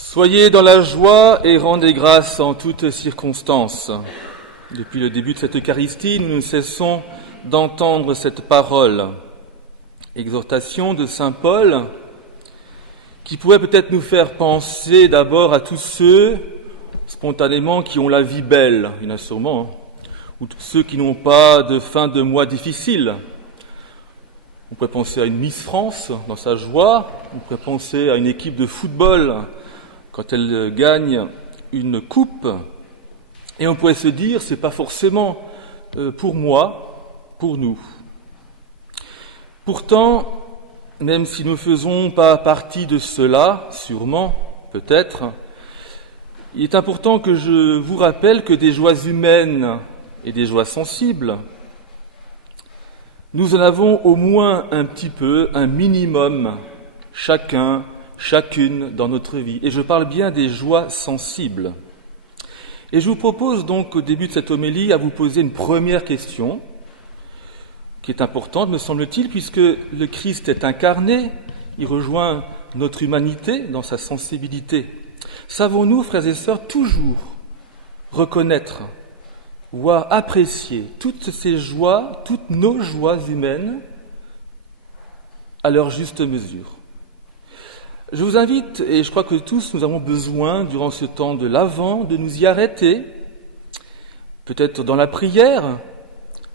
Soyez dans la joie et rendez grâce en toutes circonstances. Depuis le début de cette Eucharistie, nous ne cessons d'entendre cette parole, exhortation de saint Paul, qui pourrait peut-être nous faire penser d'abord à tous ceux, spontanément, qui ont la vie belle, il y en a sûrement, ou tous ceux qui n'ont pas de fin de mois difficile. On pourrait penser à une Miss France dans sa joie, on pourrait penser à une équipe de football quand elle gagne une coupe, et on pourrait se dire, c'est pas forcément pour moi, pour nous. Pourtant, même si nous ne faisons pas partie de cela, sûrement, peut-être, il est important que je vous rappelle que des joies humaines et des joies sensibles, nous en avons au moins un petit peu, un minimum, chacune dans notre vie. Et je parle bien des joies sensibles. Et je vous propose donc au début de cette homélie à vous poser une première question, qui est importante, me semble-t-il, puisque le Christ est incarné, il rejoint notre humanité dans sa sensibilité. Savons-nous, frères et sœurs, toujours reconnaître, voire apprécier toutes ces joies, toutes nos joies humaines à leur juste mesure? Je vous invite, et je crois que tous nous avons besoin, durant ce temps de l'Avent, de nous y arrêter, peut-être dans la prière,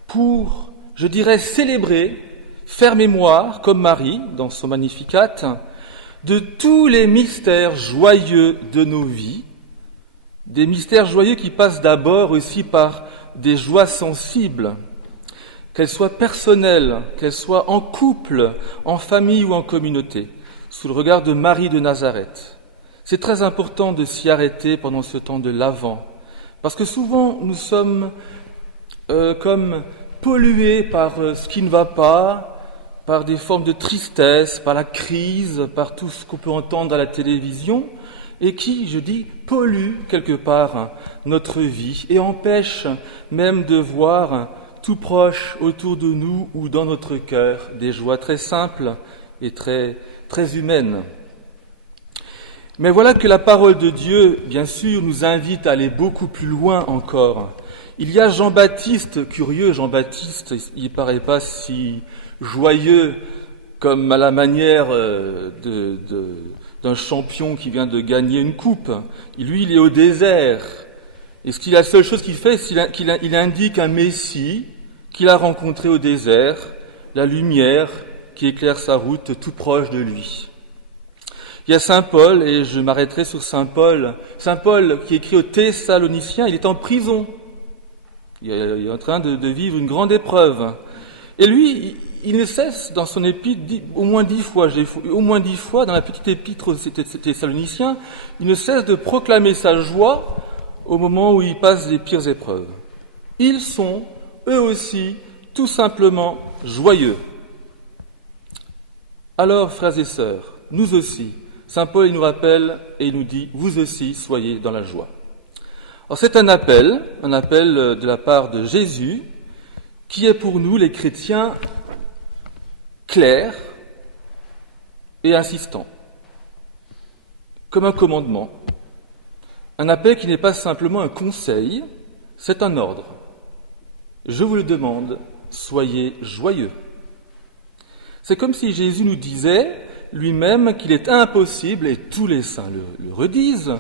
pour, je dirais, célébrer, faire mémoire, comme Marie, dans son Magnificat, de tous les mystères joyeux de nos vies, des mystères joyeux qui passent d'abord aussi par des joies sensibles, qu'elles soient personnelles, qu'elles soient en couple, en famille ou en communauté, sous le regard de Marie de Nazareth. C'est très important de s'y arrêter pendant ce temps de l'Avent, parce que souvent nous sommes comme pollués par ce qui ne va pas, par des formes de tristesse, par la crise, par tout ce qu'on peut entendre à la télévision, et qui, je dis, pollue quelque part notre vie et empêche même de voir tout proche autour de nous ou dans notre cœur des joies très simples et très humaines. Mais voilà que la parole de Dieu, bien sûr, nous invite à aller beaucoup plus loin encore. Il y a Jean-Baptiste, curieux Jean-Baptiste, il ne paraît pas si joyeux comme à la manière d'un champion qui vient de gagner une coupe. Lui, il est au désert. Et la seule chose qu'il fait, c'est qu'il indique un Messie qu'il a rencontré au désert, la lumière qui éclaire sa route tout proche de lui. Il y a saint Paul, et je m'arrêterai sur saint Paul. Saint Paul qui écrit aux Thessaloniciens, il est en prison. Il est en train de vivre une grande épreuve. Et lui, il ne cesse dans son épître, au moins 10 fois, dans la petite épître aux Thessaloniciens, il ne cesse de proclamer sa joie au moment où il passe les pires épreuves. Ils sont, eux aussi, tout simplement joyeux. Alors, frères et sœurs, nous aussi, saint Paul il nous rappelle et il nous dit, vous aussi, soyez dans la joie. Alors c'est un appel de la part de Jésus, qui est pour nous, les chrétiens, clair et insistant, comme un commandement. Un appel qui n'est pas simplement un conseil, c'est un ordre. Je vous le demande, soyez joyeux. C'est comme si Jésus nous disait lui-même qu'il est impossible, et tous les saints le redisent,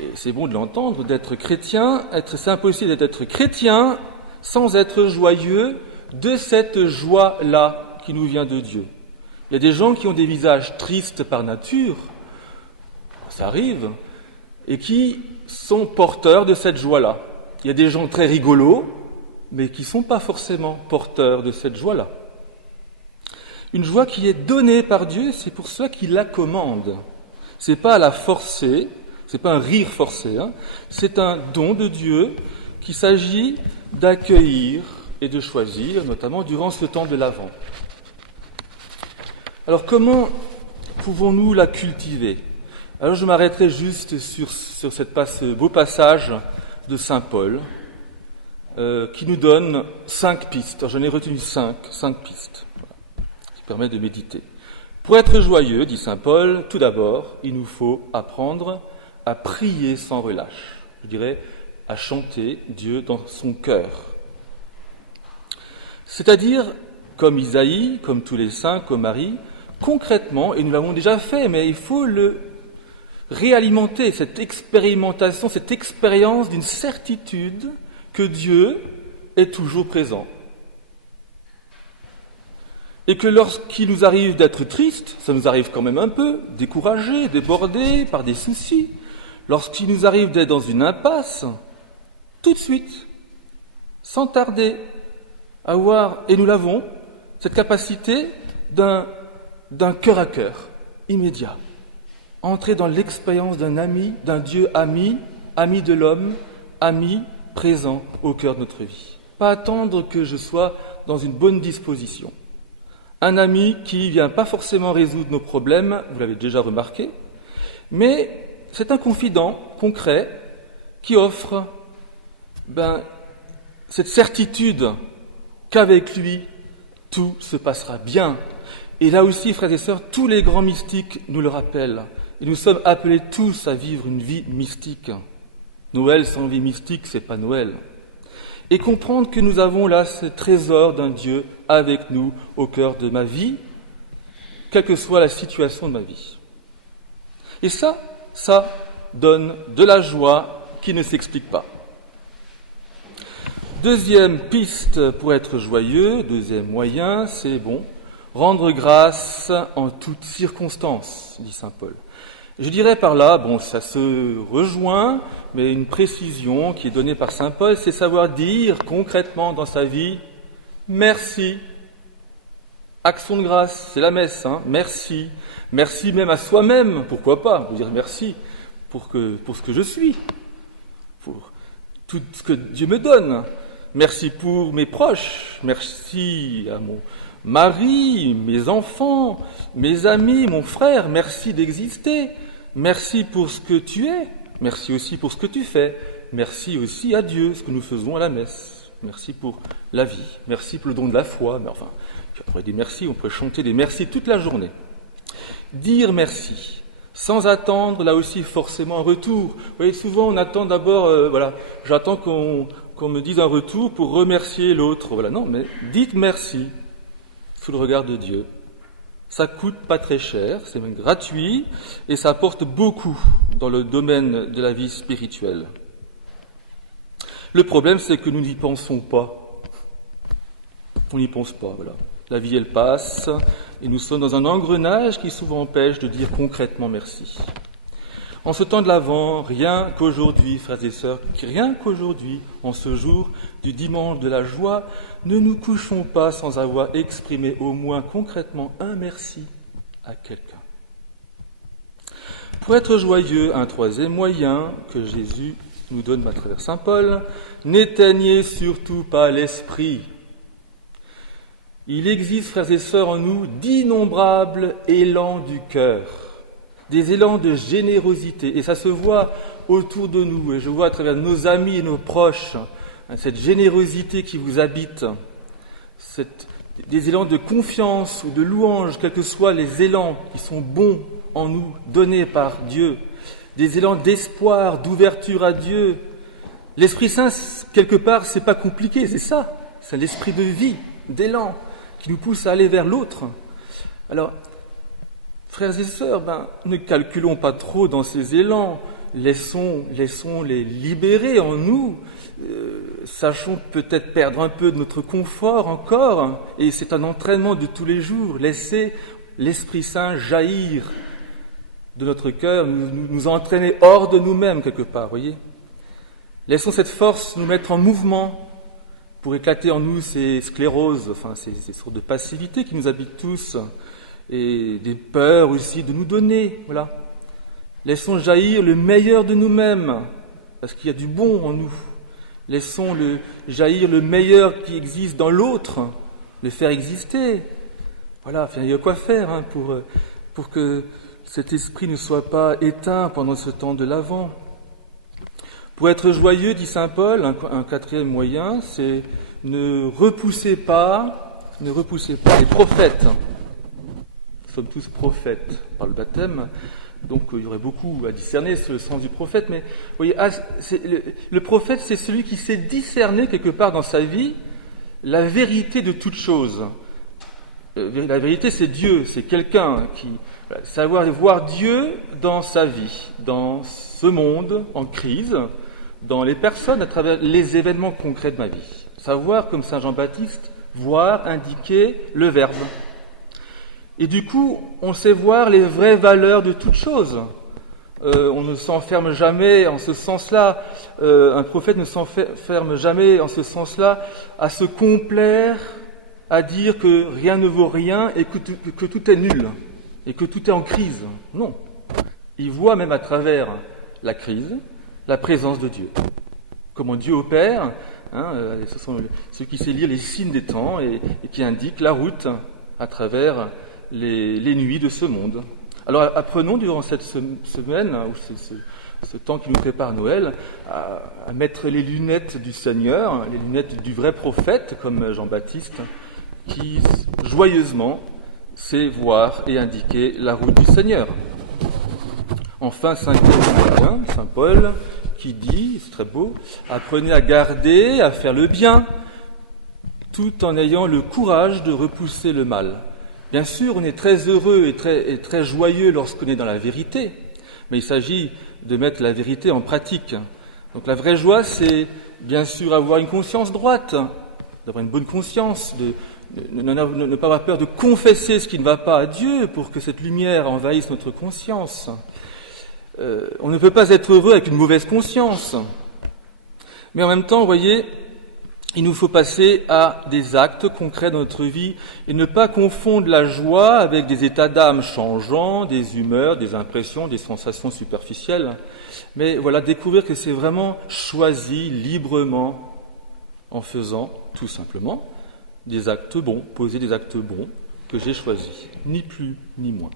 et c'est bon de l'entendre, d'être chrétien, c'est impossible d'être chrétien sans être joyeux de cette joie-là qui nous vient de Dieu. Il y a des gens qui ont des visages tristes par nature, ça arrive, et qui sont porteurs de cette joie-là. Il y a des gens très rigolos, mais qui ne sont pas forcément porteurs de cette joie-là. Une joie qui est donnée par Dieu, c'est pour cela qu'il la commande. C'est pas à la forcer, c'est pas un rire forcé, c'est un don de Dieu qu'il s'agit d'accueillir et de choisir, notamment durant ce temps de l'Avent. Alors comment pouvons-nous la cultiver? Alors je m'arrêterai juste sur ce beau passage de saint Paul qui nous donne 5 pistes. Alors, j'en ai retenu 5 pistes, voilà, qui permettent de méditer. Pour être joyeux, dit saint Paul, tout d'abord, il nous faut apprendre à prier sans relâche. Je dirais à chanter Dieu dans son cœur. C'est-à-dire, comme Isaïe, comme tous les saints, comme Marie, concrètement, et nous l'avons déjà fait, mais il faut le réalimenter, cette expérimentation, cette expérience d'une certitude que Dieu est toujours présent. Et que lorsqu'il nous arrive d'être tristes, ça nous arrive quand même un peu, découragés, débordés par des soucis, lorsqu'il nous arrive d'être dans une impasse, tout de suite, sans tarder, avoir, et nous l'avons, cette capacité d'un cœur à cœur, immédiat. Entrer dans l'expérience d'un ami, d'un Dieu ami, ami de l'homme, ami présent au cœur de notre vie. Pas attendre que je sois dans une bonne disposition. Un ami qui ne vient pas forcément résoudre nos problèmes, vous l'avez déjà remarqué, mais c'est un confident concret qui offre cette certitude qu'avec lui, tout se passera bien. Et là aussi, frères et sœurs, tous les grands mystiques nous le rappellent. Et nous sommes appelés tous à vivre une vie mystique. Noël sans vie mystique, c'est pas Noël. Et comprendre que nous avons là ce trésor d'un Dieu avec nous au cœur de ma vie, quelle que soit la situation de ma vie. Et ça donne de la joie qui ne s'explique pas. Deuxième piste pour être joyeux, deuxième moyen, c'est rendre grâce en toutes circonstances, dit saint Paul. Je dirais par là, ça se rejoint, mais une précision qui est donnée par saint Paul, c'est savoir dire concrètement dans sa vie « merci ». Action de grâce, c'est la messe, merci. Merci même à soi-même, pourquoi pas, dire merci pour ce que je suis, pour tout ce que Dieu me donne. Merci pour mes proches, merci à mon mari, mes enfants, mes amis, mon frère, merci d'exister. Merci pour ce que tu es, merci aussi pour ce que tu fais, merci aussi à Dieu, ce que nous faisons à la messe. Merci pour la vie, merci pour le don de la foi, mais enfin, on pourrait dire merci, on pourrait chanter des merci toute la journée. Dire merci, sans attendre là aussi forcément un retour. Vous voyez, souvent on attend d'abord, j'attends qu'on me dise un retour pour remercier l'autre. Non, mais dites merci sous le regard de Dieu. Ça coûte pas très cher, c'est même gratuit et ça apporte beaucoup dans le domaine de la vie spirituelle. Le problème, c'est que nous n'y pensons pas. On n'y pense pas, La vie, elle passe et nous sommes dans un engrenage qui souvent empêche de dire concrètement merci. En ce temps de l'Avent, rien qu'aujourd'hui, frères et sœurs, rien qu'aujourd'hui, en ce jour du dimanche de la joie, ne nous couchons pas sans avoir exprimé au moins concrètement un merci à quelqu'un. Pour être joyeux, un troisième moyen que Jésus nous donne à travers saint Paul, n'éteignez surtout pas l'esprit. Il existe, frères et sœurs, en nous d'innombrables élans du cœur. Des élans de générosité, et ça se voit autour de nous, et je vois à travers nos amis et nos proches, cette générosité qui vous habite, des élans de confiance ou de louange, quels que soient les élans qui sont bons en nous, donnés par Dieu, des élans d'espoir, d'ouverture à Dieu. L'Esprit Saint, quelque part, c'est pas compliqué, c'est ça, c'est l'esprit de vie, d'élan, qui nous pousse à aller vers l'autre. Alors, frères et sœurs, ne calculons pas trop dans ces élans, laissons-les libérer en nous, sachons peut-être perdre un peu de notre confort encore, et c'est un entraînement de tous les jours, laisser l'Esprit Saint jaillir de notre cœur, nous entraîner hors de nous-mêmes quelque part, voyez. Laissons cette force nous mettre en mouvement pour éclater en nous ces scléroses, ces sortes de passivité qui nous habitent tous, et des peurs aussi de nous donner, Laissons jaillir le meilleur de nous-mêmes, parce qu'il y a du bon en nous. Laissons jaillir le meilleur qui existe dans l'autre, le faire exister. Il y a quoi faire pour que cet esprit ne soit pas éteint pendant ce temps de l'Avent. Pour être joyeux, dit saint Paul, un quatrième moyen, c'est ne repoussez pas les prophètes. sommes tous prophètes par le baptême, donc il y aurait beaucoup à discerner sur le sens du prophète, mais vous voyez, le prophète, c'est celui qui sait discerner quelque part dans sa vie la vérité de toute chose. La vérité, c'est Dieu, c'est quelqu'un qui savoir voir Dieu dans sa vie, dans ce monde en crise, dans les personnes, à travers les événements concrets de ma vie. Savoir, comme saint Jean-Baptiste, voir, indiquer le Verbe. Et du coup, on sait voir les vraies valeurs de toute chose. On ne s'enferme jamais en ce sens-là, un prophète ne s'enferme jamais en ce sens-là à se complaire, à dire que rien ne vaut rien et que tout est nul, et que tout est en crise. Non. Il voit même à travers la crise, la présence de Dieu. Comment Dieu opère, ce sont ceux qui savent lire les signes des temps et qui indiquent la route à travers les nuits de ce monde. Alors apprenons durant cette semaine, ou ce temps qui nous prépare Noël, à mettre les lunettes du Seigneur, les lunettes du vrai prophète, comme Jean-Baptiste, qui joyeusement sait voir et indiquer la route du Seigneur. Enfin, Saint Paul, qui dit, c'est très beau, apprenez à garder, à faire le bien, tout en ayant le courage de repousser le mal. Bien sûr, on est très heureux et très joyeux lorsqu'on est dans la vérité, mais il s'agit de mettre la vérité en pratique. Donc la vraie joie, c'est bien sûr avoir une conscience droite, d'avoir une bonne conscience, de ne pas avoir peur de confesser ce qui ne va pas à Dieu pour que cette lumière envahisse notre conscience. On ne peut pas être heureux avec une mauvaise conscience. Mais en même temps, vous voyez, il nous faut passer à des actes concrets dans notre vie et ne pas confondre la joie avec des états d'âme changeants, des humeurs, des impressions, des sensations superficielles. Mais voilà, découvrir que c'est vraiment choisi librement en faisant, tout simplement, des actes bons, poser des actes bons que j'ai choisis, ni plus ni moins.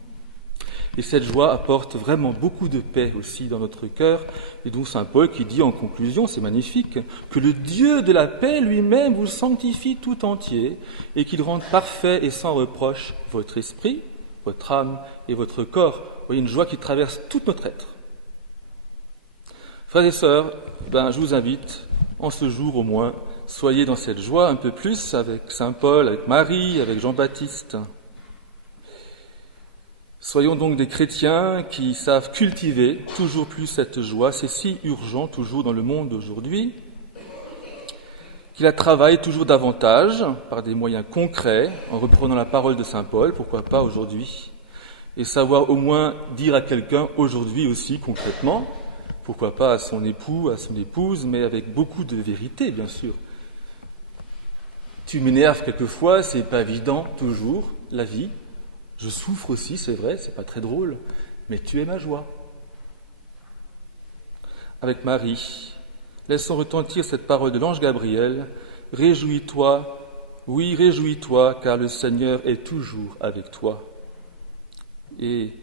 Et cette joie apporte vraiment beaucoup de paix aussi dans notre cœur, et d'où saint Paul qui dit en conclusion, c'est magnifique, que le Dieu de la paix lui-même vous sanctifie tout entier, et qu'il rende parfait et sans reproche votre esprit, votre âme et votre corps. Vous voyez, une joie qui traverse tout notre être. Frères et sœurs, je vous invite, en ce jour au moins, soyez dans cette joie un peu plus avec saint Paul, avec Marie, avec Jean-Baptiste. Soyons donc des chrétiens qui savent cultiver toujours plus cette joie. C'est si urgent toujours dans le monde d'aujourd'hui, qui la travaille toujours davantage par des moyens concrets, en reprenant la parole de saint Paul, pourquoi pas aujourd'hui, et savoir au moins dire à quelqu'un aujourd'hui aussi concrètement, pourquoi pas à son époux, à son épouse, mais avec beaucoup de vérité bien sûr. Tu m'énerves quelquefois, c'est pas évident toujours, la vie. Je souffre aussi, c'est vrai, c'est pas très drôle, mais tu es ma joie. Avec Marie, laissons retentir cette parole de l'ange Gabriel. Réjouis-toi, oui, réjouis-toi, car le Seigneur est toujours avec toi. Et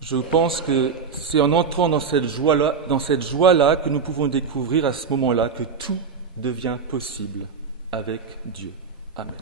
je pense que c'est en entrant dans cette joie-là que nous pouvons découvrir à ce moment-là que tout devient possible avec Dieu. Amen.